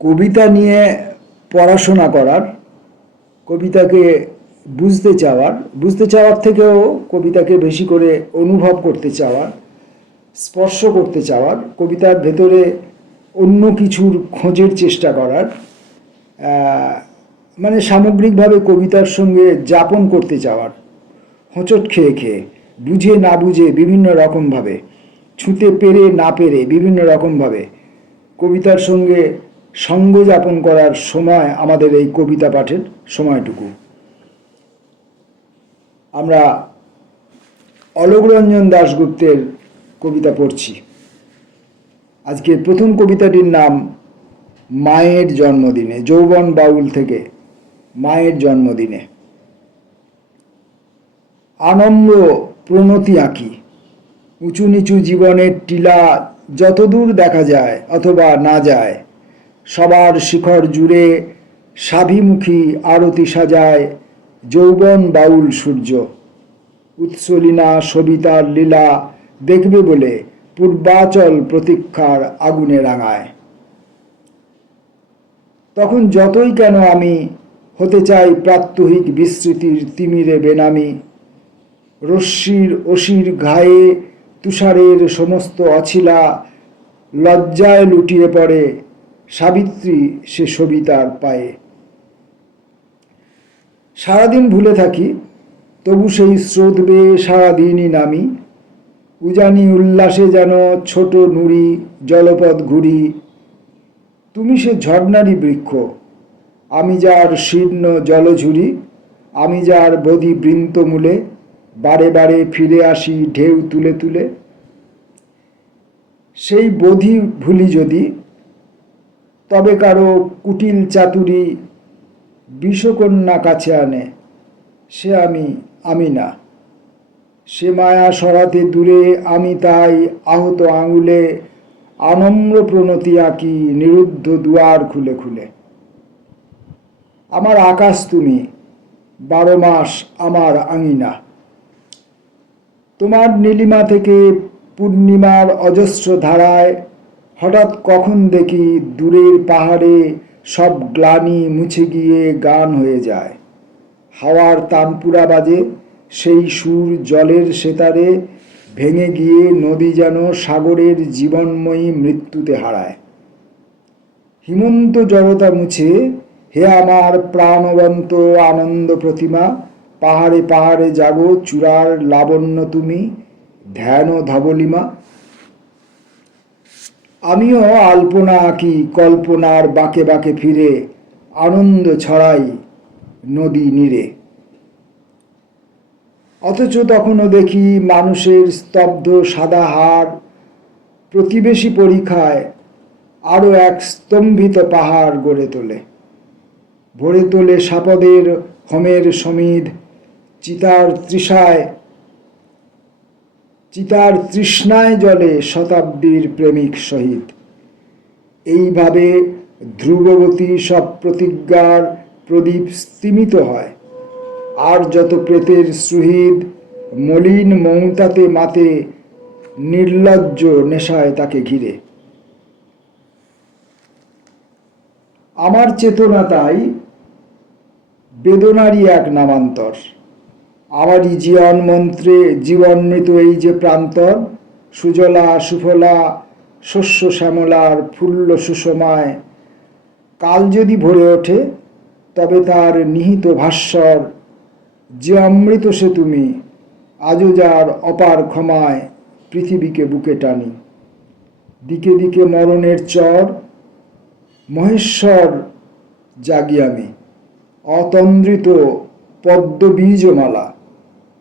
কবিতা নিয়ে পড়াশোনা করার, কবিতাকে বুঝতে চাওয়ার থেকেও কবিতাকে বেশি করে অনুভব করতে চাওয়ার, স্পর্শ করতে চাওয়ার, কবিতার ভেতরে অন্য কিছুর খোঁজের চেষ্টা করার, মানে সামগ্রিকভাবে কবিতার সঙ্গে যাপন করতে চাওয়ার, হোঁচট খেয়ে খেয়ে, বুঝে না বুঝে বিভিন্ন রকমভাবে, ছুঁতে পেরে না পেরে বিভিন্ন রকমভাবে কবিতার সঙ্গে সঙ্গ যাপন করার সময় আমাদের এই কবিতা পাঠের সময়টুকু। আমরা অলোকরঞ্জন দাশগুপ্তের কবিতা পড়ছি। আজকে প্রথম কবিতাটির নাম মায়ের জন্মদিনে, যৌবন বাউল থেকে মায়ের জন্মদিনে। আনম্র প্রণতি আঁকি, উঁচু নিচু জীবনের টিলা যতদূর দেখা যায় অথবা না যায়, সবার শিখর জুড়ে সাভিমুখী আরতি সাজায় যৌবন বাউল সূর্য। উৎসলিনা সবিতার লীলা দেখবে বলে পূর্বাচল প্রতীক্ষার আগুনে রাঙায়। তখন যতই কেন আমি হতে চাই প্রাত্যহিক বিস্মৃতির তিমিরে বেনামি, রশ্মির অসির ঘায়ে তুষারের সমস্ত অছিলা লজ্জায় লুটিয়ে পড়ে সাবিত্রী সে সবিতার পায়ে। সারাদিন ভুলে থাকি, তবু সেই স্রোত বেয়ে সারাদিনই নামি, উজানি উল্লাসে যেন ছোট নুড়ি জলপথ ঘুরি। তুমি সে ঝর্ণারি বৃক্ষ, আমি যার শীর্ণ জলঝুরি, আমি যার বধি বৃন্তমূলে বারে বারে ফিরে আসি ঢেউ তুলে তুলে। সেই বধি ভুলি যদি, তবে কারো কুটিল চাতুরি বিষকন্যা কাছে আনে, সে আমি না। সে মায়া সরাতে দূরে আমি তাই আহত আঙুলে আনম্র প্রণতি আঁকি নিরুদ্ধ দুয়ার খুলে খুলে। আমার আকাশ তুমি, 12 মাস আমার আঙিনা। তোমার নীলিমা থেকে পূর্ণিমার অজস্র ধারায় হঠাৎ কখন দেখি দূরের পাহাড়ে সব গ্লানি মুছে গিয়ে গান হয়ে যায়। হাওয়ার তানপুরা বাজে, সেই সুর জলের সেতারে ভেঙে গিয়ে নদী যেন সাগরের জীবনময়ী মৃত্যুতে হারায়। হিমন্ত জড়তা মুছে, হে আমার প্রাণবন্ত আনন্দ প্রতিমা, পাহাড়ে পাহাড়ে জাগো চূড়ার লাবণ্য তুমি, ধ্যান ধবলিমা। আমিও আলপনা আঁকি কল্পনার বাঁকে বাঁকে ফিরে, আনন্দ ছড়াই নদী নীরে। অথচ তখনও দেখি মানুষের স্তব্ধ সাদা হাড় প্রতিবেশী পরীক্ষায় আরও এক স্তম্ভিত পাহাড় গড়ে তোলে, ভরে তোলে সাপদের হোমের সমিধ, চিতার তৃষ্ণায় জলে শতাব্দীর প্রেমিক শহীদ। এইভাবে ধ্রুবগতি সব প্রতিজ্ঞার প্রদীপ স্তিমিত হয়, আর যত প্রেতের সুহৃদ মলিন মৌতাতে মাতে নির্লজ্জ নেশায় তাকে ঘিরে। আমার চেতনা তাই বেদনারই এক নামান্তর, আমারই জীবন মন্ত্রে জীবনমৃত এই যে প্রান্তর, সুজলা সুফলা শস্য শ্যামলার ফুল্ল সুষমায়। কাল যদি ভরে ওঠে তবে তার নিহিত ভাস্বর, যে অমৃত সে তুমি, আজও যার অপার ক্ষমায় পৃথিবীকে বুকে টানি। দিকে দিকে মরণের চর, মহেশ্বর জাগি আমি, অতন্দ্রিত পদ্মবীজমালা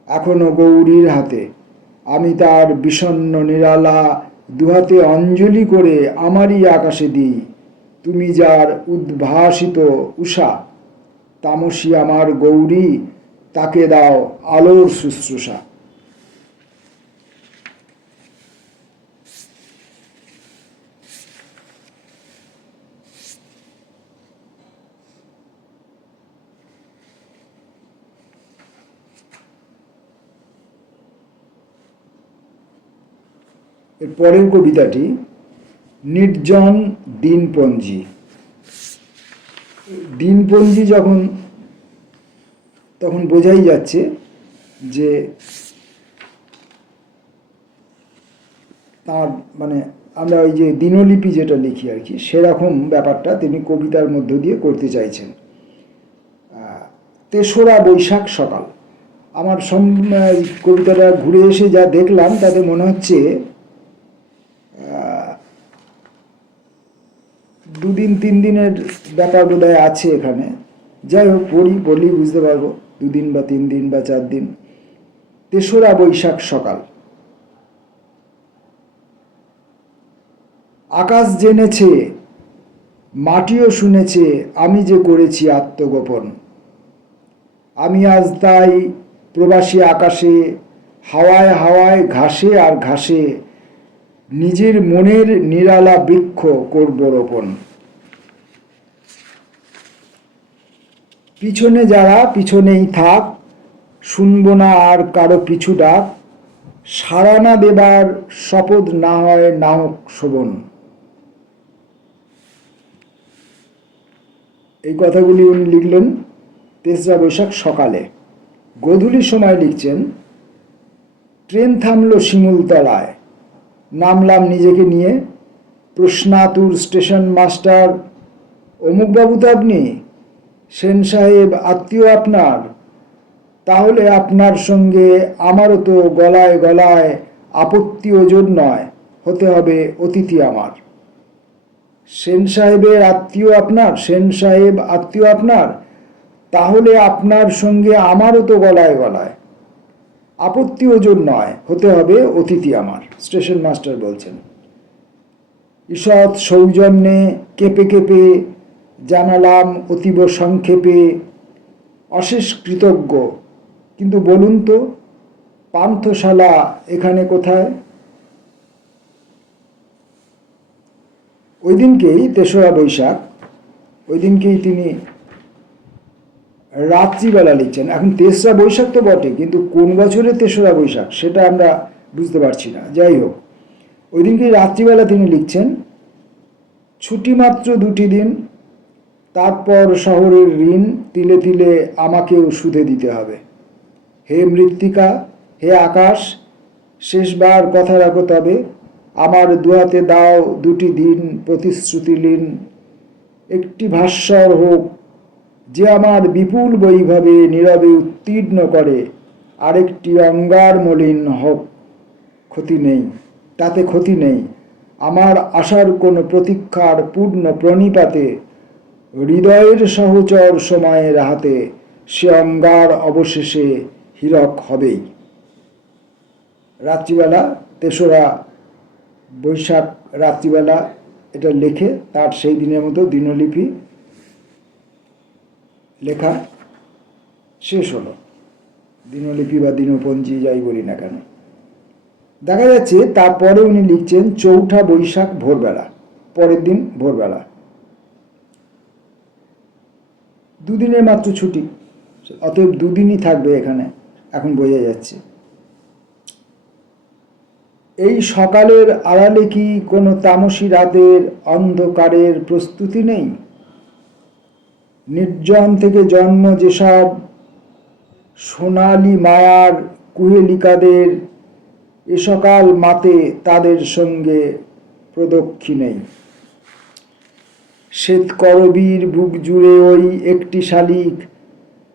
এখনো গৌরীর হাতে। আমি তার বিষণ্ণ নিরালা দুহাতে অঞ্জলি করে আমারই আকাশে দিই। তুমি যার উদ্ভাসিত উষা, তামসী আমার গৌরী, তাকে দাও আলোর শুশ্রূষা। এর পরের কবিতাটি নির্জন দিনপঞ্জি। দিনপঞ্জি যখন, তখন বোঝাই যাচ্ছে যে তার মানে আমরা ওই যে দিনলিপি যেটা লিখি আর কি, সেরকম ব্যাপারটা তিনি কবিতার মধ্য দিয়ে করতে চাইছেন। ৩রা বৈশাখ সকাল, আমার কবিতাটা ঘুরে এসে যা দেখলাম তাতে মনে হচ্ছে 2-3 দিনের ব্যাপার বোধহয় আছে এখানে। যাই হোক, বলি বুঝতে পারবো, 2 দিন বা 3 দিন বা 4 দিন। ৩রা বৈশাখ সকাল। আকাশ জেনেছে, মাটিও শুনেছে আমি যে করেছি আত্মগোপন। আমি আজ তাই প্রবাসী আকাশে, হাওয়ায় হাওয়ায়, ঘাসে আর ঘাসে নিজের মনের নিরালা বৃক্ষ করব রোপণ। পিছনে যারা পিছনেই থাক, শুনব না আর কারো পিছু ডাক, সাড়া না দেবার শপথ না হয় নাহক শোভন। এই কথাগুলি উনি লিখলেন ৩রা বৈশাখ সকালে। গোধূলির সময় লিখছেন, ট্রেন থামল শিমুলতলায়, নামলাম নিজেকে নিয়ে, প্রশ্নাতুর স্টেশন মাস্টার, অমুকবাবু তো আপনি? সেন সাহেব আত্মীয় আপনার? তাহলে আপনার সঙ্গে আমারও তো গলায় গলায় আপত্তি ওজন নয়, হতে হবে অতিথি আমার। সেন সাহেবের আত্মীয় আপনার? সেন সাহেব আত্মীয় আপনার? তাহলে আপনার সঙ্গে আমারও তো গলায় গলায় আপত্তি ওজন নয়, হতে হবে অতিথি আমার। স্টেশন মাস্টার বলছেন। ঈষৎ সৌজন্যে কেঁপে কেঁপে জানালাম অতীব সংক্ষেপে, অশেষ কৃতজ্ঞ, কিন্তু বলুন তো পান্থশালা এখানে কোথায়? ওই দিনকেই ৩রা বৈশাখ, ওই দিনকেই তিনি রাত্রিবেলা লিখছেন। এখন ৩রা বৈশাখ তো বটে, কিন্তু কোন বছরে ৩রা বৈশাখ সেটা আমরা বুঝতে পারছি না। যাই হোক, ওই দিনকেই রাত্রিবেলা তিনি লিখছেন, ছুটি মাত্র 2টি দিন, তারপর শহরের ঋণ তিলে তিলে আমাকেও সুধে দিতে হবে। হে মৃত্তিকা, হে আকাশ, শেষবার কথা রাখো তবে, আমার দুহাতে দাও 2টি দিন প্রতিশ্রুতিলীন। একটি ভাস্বর হোক যে আমার বিপুল বৈভবে নীরবে উত্তীর্ণ করে, আরেকটি অঙ্গার মলিন হোক, ক্ষতি নেই, তাতে ক্ষতি নেই। আমার আশার কোনো প্রতীক্ষার পূর্ণ প্রণিপাতে, হৃদয়ের সহচর সময়ের হাতে সে অঙ্গার অবশেষে হীরক হবেই। রাত্রিবেলা ৩রা বৈশাখ রাত্রিবেলা এটা লেখে তার সেই দিনের মতো দিনলিপি লেখা শেষ হলো। দিনলিপি বা দিনপঞ্জি যাই বলি না কেন। দেখা যাচ্ছে তারপরে উনি লিখছেন ৪ঠা বৈশাখ ভোরবেলা, পরের দিন ভোরবেলা। 2 দিনের মাত্র ছুটি, অতএব 2 দিনই থাকবে এখানে, এখন বোঝা যাচ্ছে। এই সকালের আড়ালে কি কোনো তামসী রাতের অন্ধকারের প্রস্তুতি নেই? নির্জন থেকে জন্ম যেসব সোনালি মায়ার কুহেলিকাদের, এ সকাল মাতে তাদের সঙ্গে প্রদক্ষিণেই। শ্বেত করবীর বুক জুড়ে ওই একটি শালিক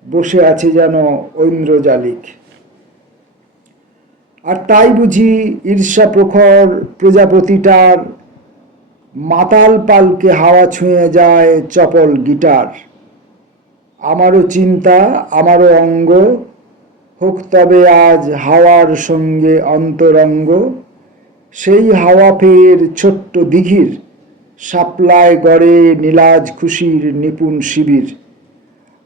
বসে আছে যেন ঐন্দ্রজালিক। আর তাই বুঝি ঈর্ষা প্রখর প্রজাপতিটার, মাতাল পালকে হাওয়া ছুঁয়ে যায় চপল গিটার। আমারও চিন্তা, আমারও অঙ্গ, হোক তবে আজ হাওয়ার সঙ্গে অন্তরঙ্গ। সেই হাওয়া ফের ছোট্ট দিঘির, শাপলায় গড়ে নীলাজ খুশির নিপুণ শিবির।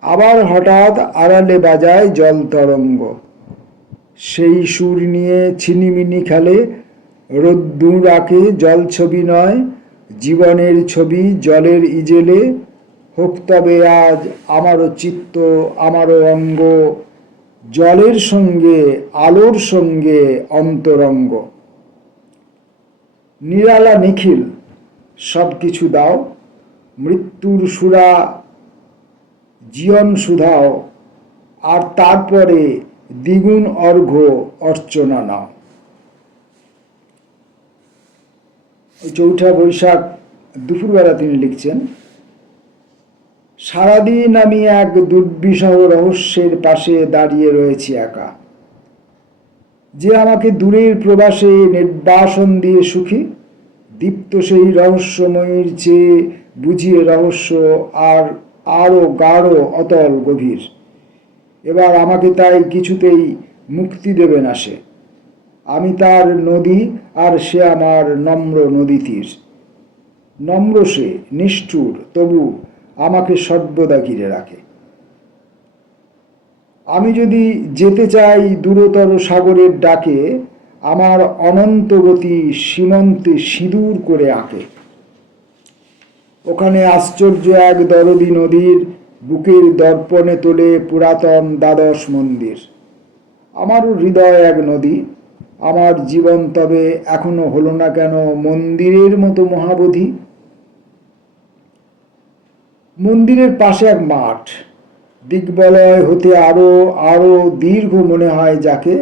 আবার হঠাৎ আড়ালে বাজায় জল তরঙ্গ, সেই সুর নিয়ে ছিনিমিনি খেলে। রোদ্দুর আঁকে জল ছবি নয়, জীবনের ছবি জলের ইজেলে। হোক তবে আজ আমারও চিত্ত, আমারও অঙ্গ, জলের সঙ্গে আলোর সঙ্গে অন্তরঙ্গ। নিরালা নিখিল সব কিছু দাও, মৃত্যুর সুরা জীবন সুধাও, আর তারপরে দ্বিগুণ অর্ঘ্য অর্চনা নাও। ওই ৪ঠা বৈশাখ দুপুরবেলা তিনি লিখছেন, সারাদিন আমি এক দুর্বিষহ রহস্যের পাশে দাঁড়িয়ে রয়েছি একা, যে আমাকে দূরের প্রবাসে নির্বাসন দিয়ে সুখী, দীপ্ত সেই রহস্যময়ীর চেয়ে বুঝিয়ে রহস্য আর আরও গাঢ় অতল গভীর। এবার আমাকে তাই কিছুতেই মুক্তি দেবে না সে। আমি তার নদী আর সে আমার নম্র নদী তীর। নম্র সে, নিষ্ঠুর, তবু আমাকে সর্বদা ঘিরে রাখে। আমি যদি যেতে চাই দূরতর সাগরের ডাকে, আমার অনন্ত গতি সীমন্তে সিঁদুর করে আঁকে। ওখানে আশ্চর্য এক দরদী নদীর বুকের দর্পণে তোলে পুরাতন দ্বাদশ মন্দির। আমারও হৃদয় এক নদী, আমার জীবন তবে এখনো হলো না কেন মন্দিরের মতো মহাবোধি। মন্দিরের পাশে এক মাঠ, দিগ্বলয় হতে আরো আরো দীর্ঘ মনে হয় যাকে,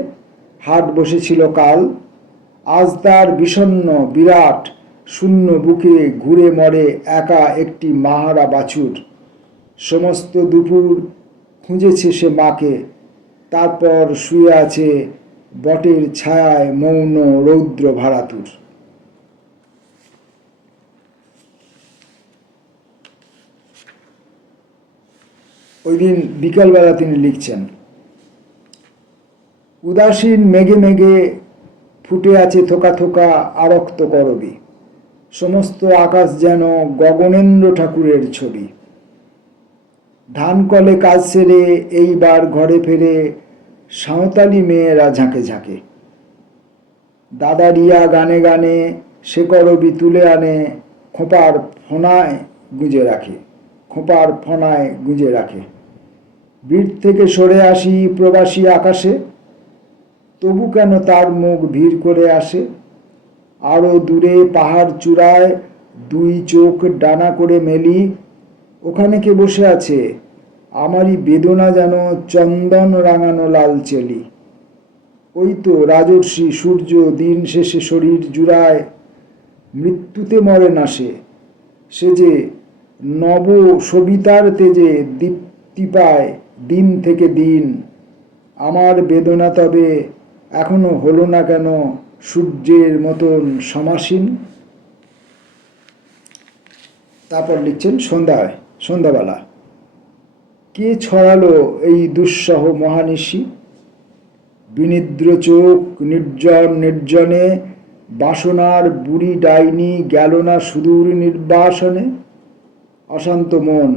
হাট বসেছিল কাল। আজ তার বিষণ্ণ বিরাট শূন্য বুকে ঘুরে মরে একা একটি মাহারা বাছুর। সমস্ত দুপুর খুঁজেছে সে মাকে, তারপর শুয়ে আছে বটের ছায়ায় মৌন রৌদ্র ভারাতুর। ওই দিন বিকালবেলা তিনি লিখছেন, উদাসীন মেঘে মেঘে ফুটে আছে থোকা থোকা আরক্ত করবী, সমস্ত আকাশ যেন গগনেন্দ্র ঠাকুরের ছবি। ধান কলে কাজ সেরে এইবার ঘরে ফেরে সাঁওতালি মেয়েরা ঝাঁকে ঝাঁকে। দাদা রিয়া গানে গানে সে করবি তুলে আনে, খোঁপার ফনায় গুঁজে রাখে, খোঁপার ফনায় গুঁজে রাখে। ভিড় থেকে সরে আসি প্রবাসী আকাশে, তবু কেন তার মুখ ভিড় করে আসে। আরও দূরে পাহাড় চূড়ায় দুই চোখ ডানা করে মেলি, ওখানে কে বসে আছে আমারই বেদনা যেন চন্দন রাঙানো লাল চেলি। ওই তো রাজর্ষি সূর্য দিন শেষে শরীর জুড়ায়, মৃত্যুতে মরে না সে, সে যে নব সবিতার তেজে দীপ্তি পায় দিন থেকে দিন। আমার বেদনা তবে এখনো হলো না কেন সূর্যের মতন সমাসীন। তারপর লিখছেন সন্ধ্যাবেলা, কে ছড়ালো এই দুঃসহ মহানিশি। বিনিদ্র চোখ নির্জন নির্জনে, বাসনার বুড়ি ডাইনি গেল না সুদূর নির্বাসনে। অশান্ত মন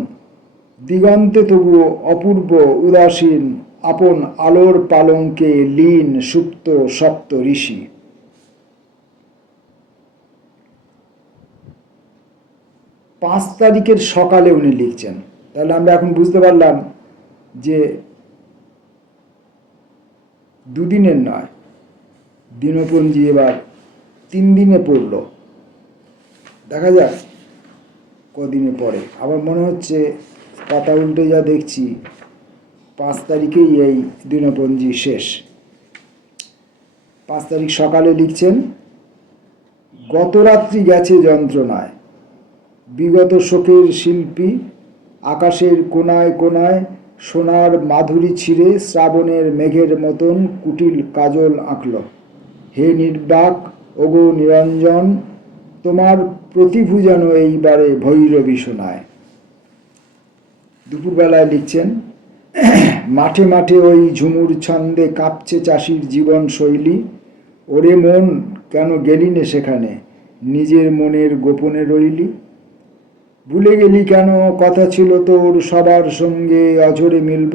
দিগন্তে তবুও অপূর্ব উদাসীন, আপন আলোর পালঙ্কে লীন সুপ্ত সপ্ত ঋষি। 5 তারিখের সকালে উনি লিখছেন। তাহলে আমরা এখন বুঝতে পারলাম যে দুদিনের নয়, দিনপঞ্জি এবার 3 দিনে পড়ল। দেখা যাক কদিনে পরে। আমার মনে হচ্ছে পাতা উল্টে যা দেখছি 5 তারিখেই এই দিনপঞ্জি শেষ। 5 তারিখ সকালে লিখছেন, গত রাত্রি গেছে যন্ত্রণায়, বিগত শোকের শিল্পী আকাশের কোনায় কোনায় সোনার মাধুরী ছিঁড়ে শ্রাবণের মেঘের মতন কুটিল কাজল আঁকল। হে নির্বাক, ওগো নিরঞ্জন, তোমার প্রতিভু যেন এইবারে ভৈরবী শোনায়। দুপুরবেলায় লিখছেন, মাঠে মাঠে ওই ঝুমুর ছন্দে কাঁপছে চাষির জীবন শৈলী। ওরে মন, কেন গেলি নে সেখানে, নিজের মনের গোপনে রইলি। ভুলে গেলি কেন কথা ছিল তোর সবার সঙ্গে অঝরে মিলব।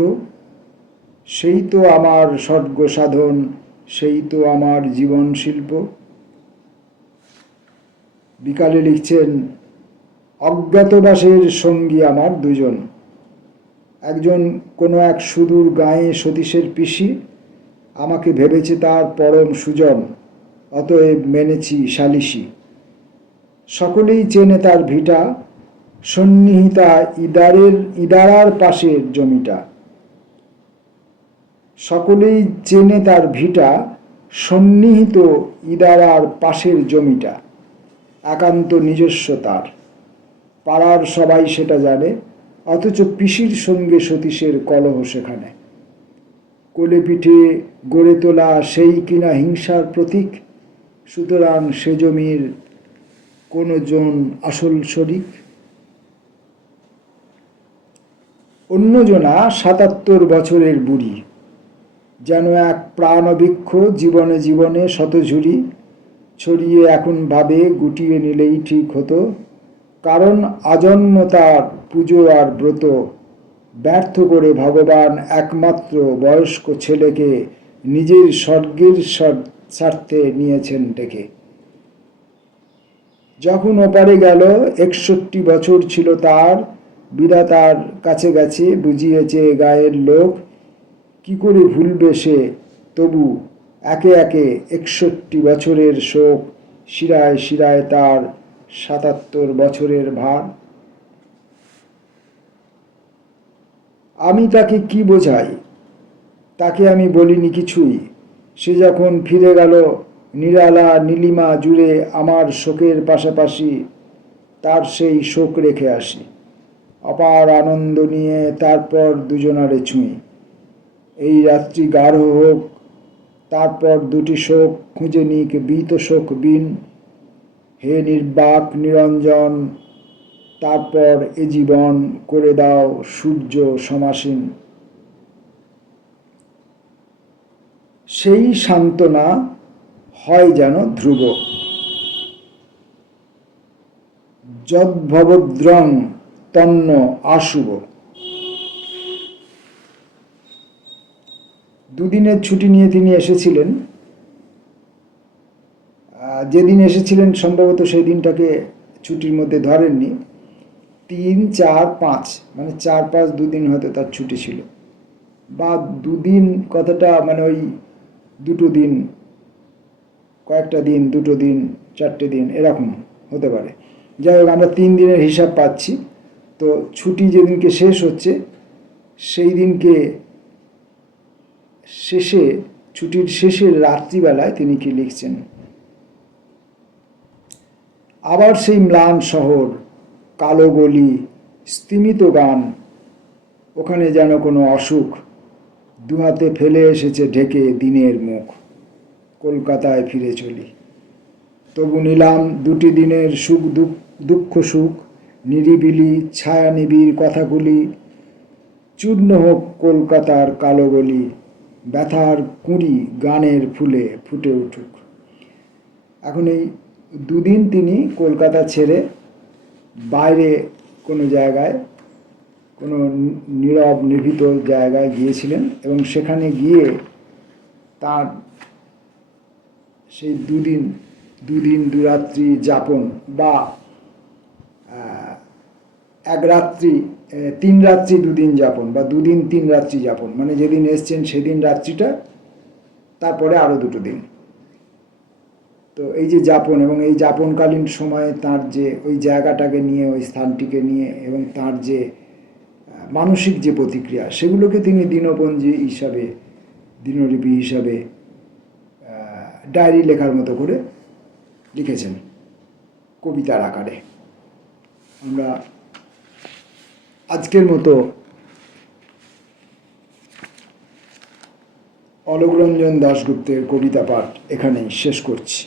সেই তো আমার স্বর্গ সাধন, সেই তো আমার জীবন শিল্প। বিকালে লিখছেন, অজ্ঞাতবাসের সঙ্গী আমার দুজন। একজন কোনো এক সুদূর গাঁয়ে সতীশের পিসি, আমাকে ভেবেছে তার পরম সুজন, অতএব মেনেছি সালিসি। সকলেই চেনে তার ভিটা, সন্নিহিতা ইদারার পাশের জমিটা। সকলেই চেনে তার ভিটা, সন্নিহিত ইদারার পাশের জমিটা একান্ত নিজস্ব তার। পাড়ার সবাই সেটা জানে, অথচ পিসির সঙ্গে সতীশের কলহ সেখানে। কোলে পিঠে গড়ে তোলা সেই কিনা হিংসার প্রতীক, সুতরাং সে জমির কোনো জন আসল শরিক। অন্যজনা ৭৭ বছরের বুড়ি, যেন এক প্রাণবৃক্ষ, জীবনে জীবনে শতঝুরি ছড়িয়ে এখন ভাবে গুটিয়ে নিলেই ঠিক হতো। কারণ আজন্ম তার পুজো আর ব্রত, ব্যর্থ করে ভগবান একমাত্র বয়স্ক ছেলেকে নিজের স্বর্গের স্বার্থে নিয়েছেন ডেকে। যখন ওপারে গেল ৬১ বছর ছিল তার, বিধাতার কাছে গেছে বুঝিয়েছে গায়ের লোক। কি করে ভুলবে সে তবু একে একে ৬১ বছরের শোক, শিরায় শিরায় তার ৭৭ বছরের ভার। আমি তাকে কি বোঝাই, তাকে আমি বলিনি কিছুই। সে যখন ফিরে গেল নিরালা নীলিমা জুড়ে আমার শোকের পাশাপাশি তার সেই শোক রেখে আসি। অপার আনন্দ নিয়ে তারপর দুজনারে ছুঁই। এই রাত্রি গাঢ় হোক, তারপর দুটি শোক খুঁজে নিক বীত শোক বিন। হে নির্বাক নিরঞ্জন, তারপর এ জীবন করে দাও সূর্য সমাসীন। সেই সান্ত্বনা হয় যেন ধ্রুব। যদ্ভবদ্রং তন্ন আশুভ। দুদিনের ছুটি নিয়ে তিনি এসেছিলেন। যেদিন এসেছিলেন সম্ভবত সেই দিনটাকে ছুটির মধ্যে ধরেননি। ৩, ৪, ৫ মানে ৪, ৫ দুদিন হয়তো তার ছুটি ছিল, বা দুদিন কথাটা মানে ওই দুটো দিন, কয়েকটা দিন, দুটো দিন, 4টে দিন এরকম হতে পারে। যাই হোক, আমরা 3 দিনের হিসাব পাচ্ছি। তো ছুটি যেদিনকে শেষ হচ্ছে সেই দিনকে শেষে, ছুটির শেষের রাত্রিবেলায় তিনি কি লিখছেন। আবার সেই ম্লান শহর, কালো গলি, স্তিমিত গান, ওখানে যেন কোনো অসুখ দুহাতে ফেলে এসেছে ঢেকে দিনের মুখ। কলকাতায় ফিরে চলি, তবু নিলাম 2টি দিনের সুখ দুঃখ সুখ, নিরিবিলি ছায়া নিবিড় কথাগুলি। চূর্ণ হোক কলকাতার কালো গলি, ব্যথার কুঁড়ি গানের ফুলে ফুটে উঠুক। এখন এই 2 দিন তিনি কলকাতা ছেড়ে বাইরে কোনো জায়গায়, কোনো নীরব নিভৃত জায়গায় গিয়েছিলেন, এবং সেখানে গিয়ে তার সেই 2 দিন 2 রাত্রি যাপন, বা 1 রাত্রি 3 রাত্রি 2 দিন যাপন, বা 2 দিন 3 রাত্রি যাপন, মানে যেদিন এসছেন সেদিন রাত্রিটা, তারপরে আরও 2 দিন। তো এই যে যাপন, এবং এই যাপনকালীন সময়ে তার যে ওই জায়গাটাকে নিয়ে, ওই স্থানটিকে নিয়ে, এবং তার যে মানসিক যে প্রতিক্রিয়া, সেগুলোকে তিনি দিনপঞ্জি হিসাবে, দিনলিপি হিসাবে ডায়েরি লেখার মতো করে লিখেছেন কবিতার আকারে। আমরা আজকের মতো অলোক রঞ্জন দাশগুপ্তের কবিতা পাঠ এখানেই শেষ করছি।